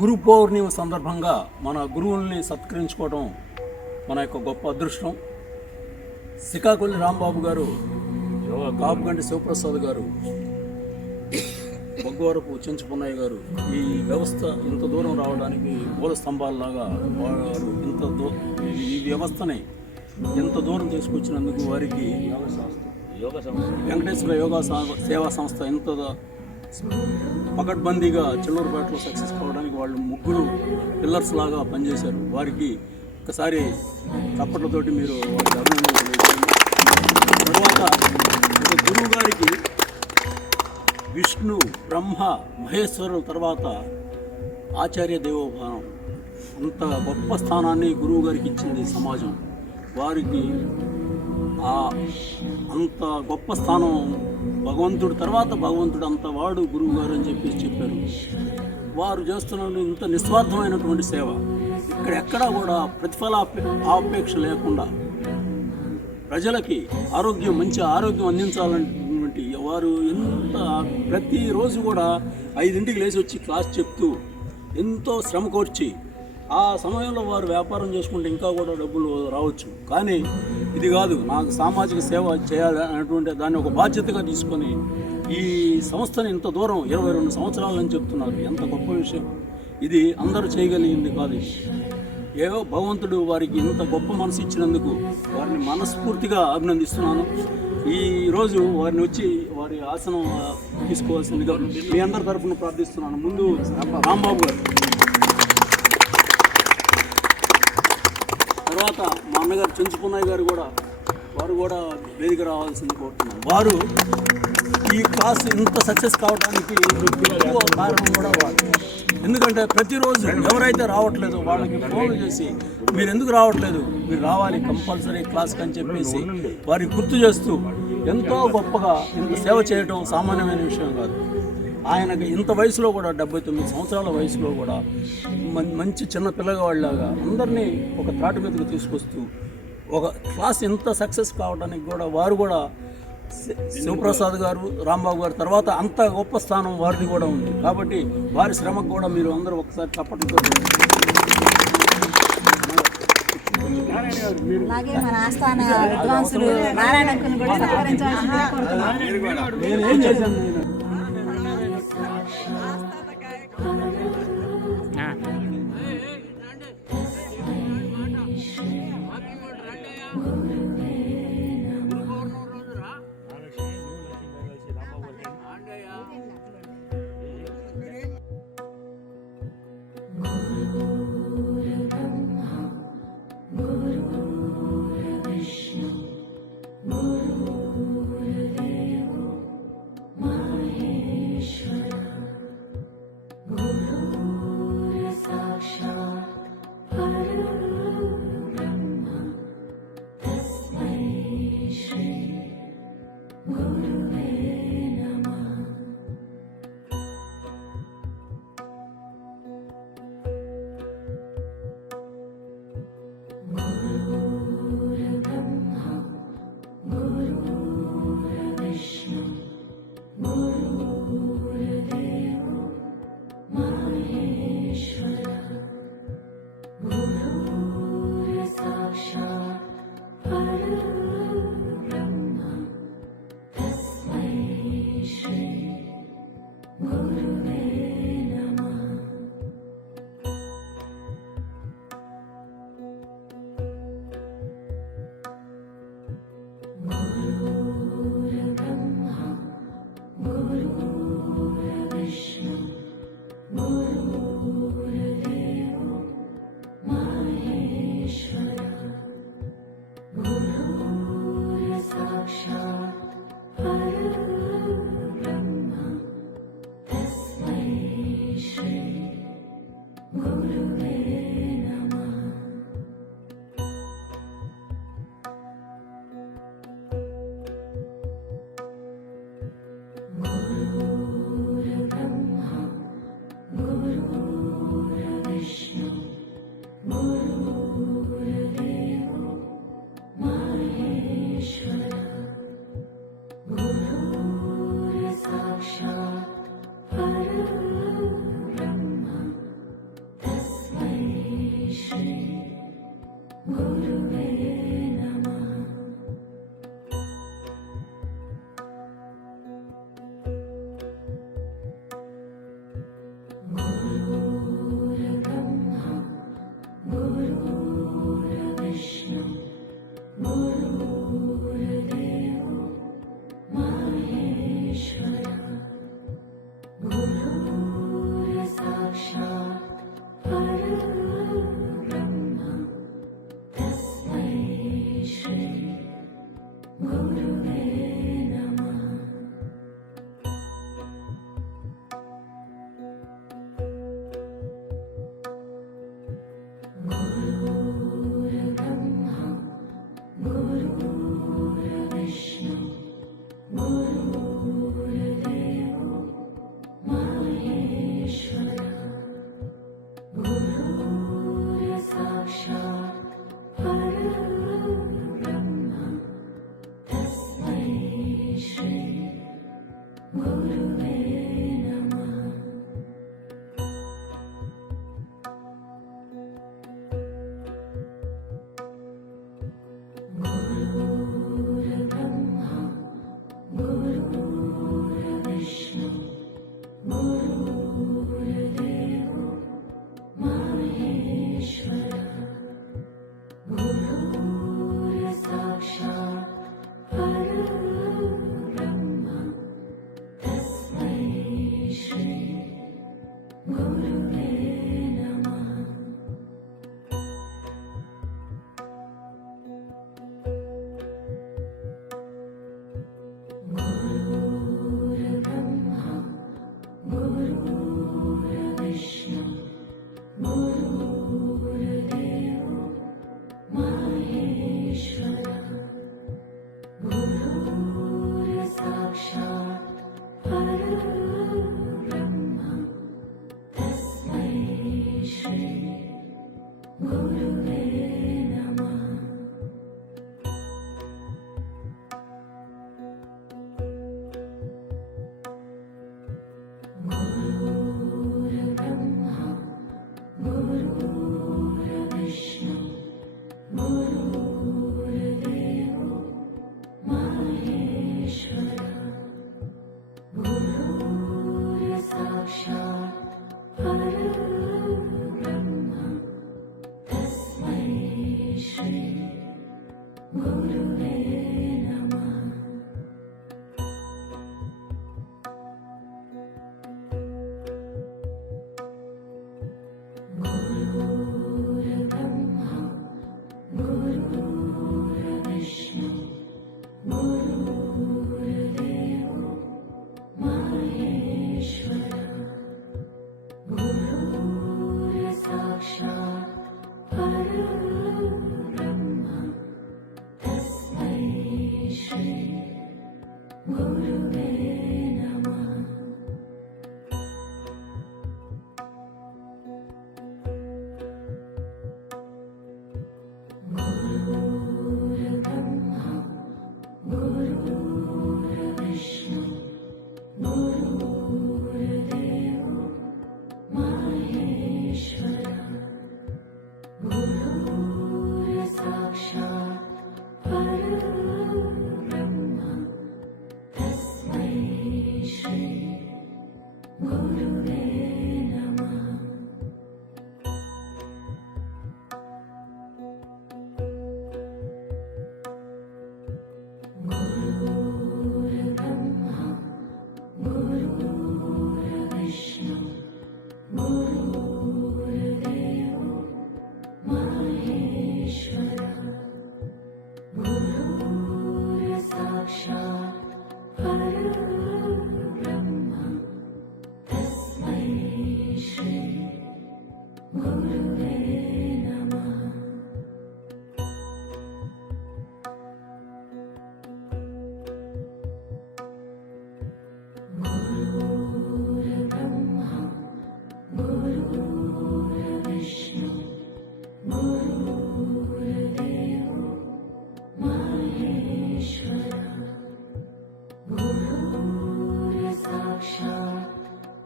గురు పౌర్ణిమ సందర్భంగా మన గురువుల్ని సత్కరించుకోవడం మన యొక్క గొప్ప అదృష్టం. శ్రీకాకుళం రాంబాబు గారు, కాపుగంటి శివప్రసాద్ గారు, బొగ్గవరపు చెంచుపున్నయ్య గారు ఈ వ్యవస్థ ఇంత దూరం రావడానికి మూల స్తంభాలలాగా వారు ఈ వ్యవస్థని ఎంత దూరం తీసుకొచ్చినందుకు వారికి వెంకటేశ్వర యోగా సేవా సంస్థ ఎంత పకడ్బందీగా చిల్లూరుపేటలో సక్సెస్ కావడానికి వాళ్ళు ముగ్గురు పిల్లర్స్ లాగా పనిచేశారు. వారికి ఒకసారి చప్పట్లతోటి మీరు అభినందనలు తెలియజేయండి. తర్వాత గురువు గారికి విష్ణు, బ్రహ్మ, మహేశ్వరుల తర్వాత ఆచార్య దేవోభావం, అంత గొప్ప స్థానాన్ని గురువు గారికి ఇచ్చింది సమాజం. వారికి అంత గొప్ప స్థానం భగవంతుడి తర్వాత భగవంతుడు అంత వాడు గురువు గారు అని చెప్పారు. వారు చేస్తున్న ఇంత నిస్వార్థమైనటువంటి సేవ, ఎక్కడా కూడా ఆపేక్ష లేకుండా ప్రజలకి మంచి ఆరోగ్యం అందించాలన్నటువంటి వారు ప్రతిరోజు కూడా 5ంటికి లేచి వచ్చి క్లాస్ చెప్తూ ఎంతో శ్రమ కోర్చి ఆ సమయంలో వారు వ్యాపారం చేసుకుంటే ఇంకా కూడా డబ్బులు రావచ్చు. కానీ ఇది కాదు, నాకు సామాజిక సేవ చేయాలి అనేటువంటి దాన్ని ఒక బాధ్యతగా తీసుకొని ఈ సంస్థని ఇంత దూరం 22 సంవత్సరాలని చెప్తున్నారు. ఎంత గొప్ప విషయం ఇది! అందరూ చేయగలిగింది కాదు. ఏవో భగవంతుడు వారికి ఇంత గొప్ప మనసు ఇచ్చినందుకు వారిని మనస్ఫూర్తిగా అభినందిస్తున్నాను. ఈరోజు వారిని వచ్చి వారి ఆసనం తీసుకోవాల్సిందిగా మీ అందరి తరఫున ప్రార్థిస్తున్నాను. ముందు రాంబాబు గారు, తర్వాత మా అన్నగారు చెంచుపున్నయ్య గారు వారు కూడా వేదిక రావాల్సింది కోరుతున్నాను. వారు ఈ క్లాస్ ఇంత సక్సెస్ కావడానికి ఎక్కువ కారణం కూడా వారు. ఎందుకంటే ప్రతిరోజు ఎవరైతే రావట్లేదో వాళ్ళకి ఫోన్లు చేసి మీరు ఎందుకు రావట్లేదు, మీరు రావాలి కంపల్సరీ క్లాస్కి అని చెప్పేసి వారికి గుర్తు చేస్తూ ఎంతో గొప్పగా ఇంత సేవ చేయడం సామాన్యమైన విషయం కాదు. ఆయనకి ఇంత వయసులో కూడా 79 సంవత్సరాల వయసులో కూడా మంచి చిన్న పిల్లగాళ్ళలాగా అందరినీ ఒక త్రాటి మీదకి తీసుకొస్తూ ఒక క్లాస్ ఇంత సక్సెస్ కావడానికి కూడా వారు కూడా శివప్రసాద్ గారు, రాంబాబు గారు తర్వాత అంత గొప్ప స్థానం వారిది కూడా ఉంది. కాబట్టి వారి శ్రమకు కూడా మీరు అందరూ ఒకసారి చప్పట్లతో నేనేం చేశాను.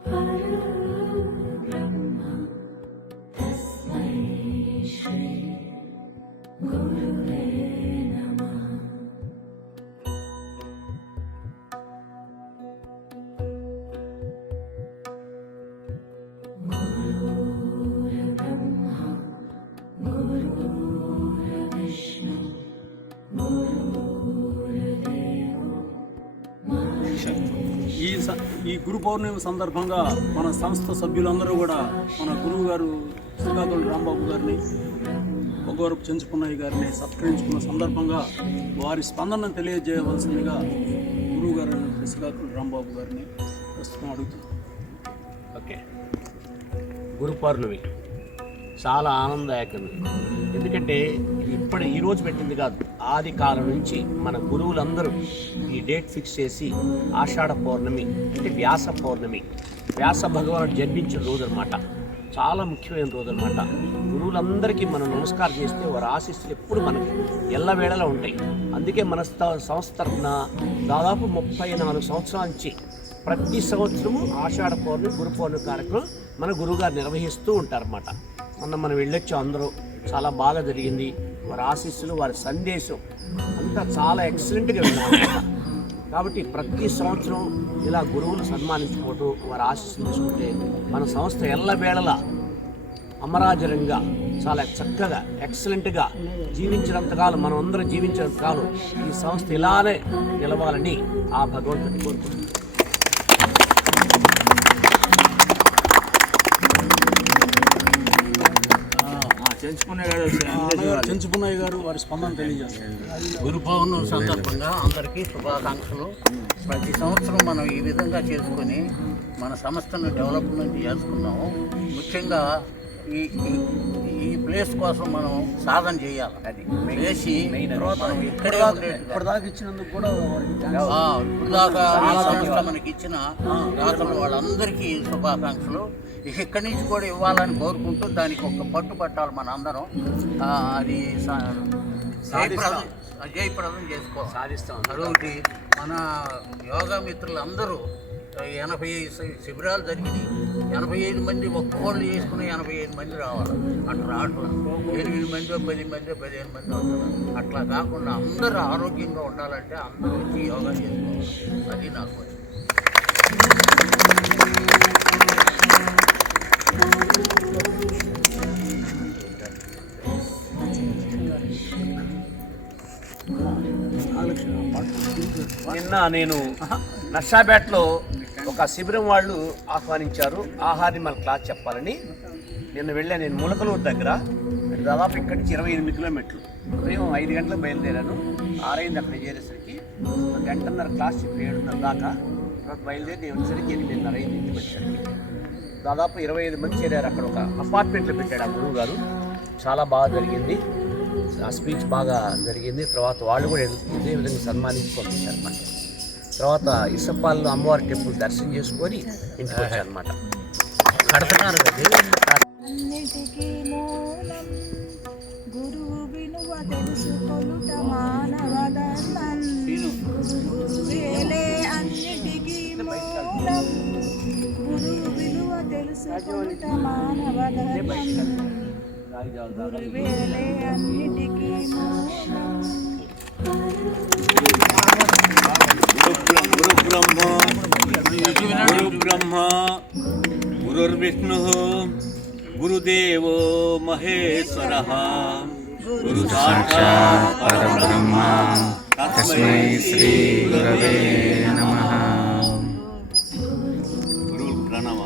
परब्रह्म तस्मै గురు పౌర్ణమి సందర్భంగా మన సంస్థ సభ్యులందరూ కూడా మన గురువు గారు శ్రీకాకుళం రాంబాబు గారిని, బొగ్గవరపు చెంచుకున్నయ్య గారిని సత్కరించుకున్న సందర్భంగా వారి స్పందనను తెలియజేయవలసిందిగా గురువు గారు శ్రీకాకుళం రాంబాబు గారిని ప్రస్తుతం అడుగుతున్నాం. ఓకే, గురు పౌర్ణమి చాలా ఆనందదాయకమే. ఎందుకంటే ఇది ఈరోజు పెట్టింది కాదు, ఆది కాలం నుంచి మన గురువులందరూ ఈ డేట్ ఫిక్స్ చేసి ఆషాఢ పౌర్ణమి అంటే వ్యాస పౌర్ణమి, వ్యాస భగవానుడు జన్మించిన రోజు అనమాట. చాలా ముఖ్యమైన రోజు అనమాట. గురువులందరికీ మనం నమస్కారం చేస్తే వారి ఆశీస్సులు ఎప్పుడు మనకి ఎల్లవేళలా ఉంటాయి. అందుకే మన సంస్థ తరఫున దాదాపు 34 సంవత్సరాల నుంచి ప్రతి సంవత్సరము ఆషాఢ పౌర్ణమి, గురు పౌర్ణమి కార్యక్రమం మన గురువుగారు నిర్వహిస్తూ ఉంటారన్నమాట. మనం వెళ్ళొచ్చాం, అందరూ చాలా బాగా జరిగింది. వారి ఆశీస్సులు, వారి సందేశం అంతా చాలా ఎక్సలెంట్గా విన్నారన్నమాట. కాబట్టి ప్రతి సంవత్సరం ఇలా గురువులు సన్మానించుకోవటం, వారి ఆశీస్సులు తీసుకుంటే మన సంస్థ ఎల్లవేళలా అమరాజరంగా చాలా చక్కగా ఎక్సలెంట్గా జీవించినంతకాలం, మనం అందరం జీవించినంతకాలం ఈ సంస్థ ఇలానే నిలవాలని ఆ భగవంతుని కోరుకుంటున్నాం. చెంచుకున్నయ్య గారు వారి స్పందన తెలియజేస్తారు. గురు పౌర్ణమి సందర్భంగా అందరికీ శుభాకాంక్షలు. ప్రతి సంవత్సరం మనం ఈ విధంగా చేసుకొని మన సంస్థను డెవలప్మెంట్ చేసుకున్నాము. ముఖ్యంగా ఈ ప్లేస్ కోసం మనం సాధన చేయాలి. అది చేసి ఇప్పటిదాకా ఇచ్చినందుకు కూడా ఇప్పటిదాకా సంస్థ మనకి ఇచ్చిన దాతలు వాళ్ళందరికీ శుభాకాంక్షలు. ఇక్కడి నుంచి కూడా ఇవ్వాలని కోరుకుంటూ దానికి ఒక పట్టు పట్టాలి మన అందరం. అది జయప్రదం చేసుకోవాలి, సాధిస్తాం. అదొకటి మన యోగా మిత్రులందరూ 85 శిబిరాలు జరిగినాయి. 85 మంది ఒక్కోళ్ళు చేసుకుని 85 మంది రావాలి. అట్లా రావట్లా 8 మంది 10 మంది 15 మంది వస్తారు. అట్లా కాకుండా అందరూ ఆరోగ్యంగా ఉండాలంటే అందరూ వచ్చి యోగా చేసుకోవాలి. అది నాకు నిన్న నేను నర్సాపేటలో ఒక శిబిరం వాళ్ళు ఆహ్వానించారు, ఆహార్ని మన క్లాస్ చెప్పాలని. నిన్న వెళ్ళాను. నేను ములకలూరు దగ్గర, దాదాపు ఇక్కడి నుంచి 28 కిలోమీటర్లు. ఉదయం 5 గంటలకు బయలుదేరాను. 6 అక్కడ చేరేసరికి 1 గంటన్నర క్లాస్ చెప్పి 7:30 దాకా. తర్వాత బయలుదేరి నేను వచ్చేసరికి 8:30 ఇంటికి వచ్చేసరికి. దాదాపు 25 మంది చేరారు. అక్కడ ఒక అపార్ట్మెంట్లో పెట్టాడు ఆ గురువు గారు. చాలా బాగా జరిగింది, ఆ స్పీచ్ బాగా జరిగింది. తర్వాత వాళ్ళు కూడా ఇదే విధంగా సన్మానించి పంపించారన్నమాట. తర్వాత ఇసప్పాల్లో అమ్మవారి టెంపుల్ దర్శనం చేసుకొని ఇంటికి వచ్చారన్నమాట. కడుతున్నారు అన్నిటికీ మూలం గురువు విలువ తెలుసుకొనుట మానవ ధర్మం. గురువేలే అన్నిటికీ మూలం గురువు విలువ తెలుసుకొనుట మానవ ధర్మం. గురువేలే అన్నిటికీ మూలం. గురు బ్రహ్మ గురుర్విష్ణు గురుదేవో మహేశ్వరః గురు సాక్షాత్ పరబ్రహ్మ తస్మై శ్రీ గురవే నమః. గురు ప్రణవ.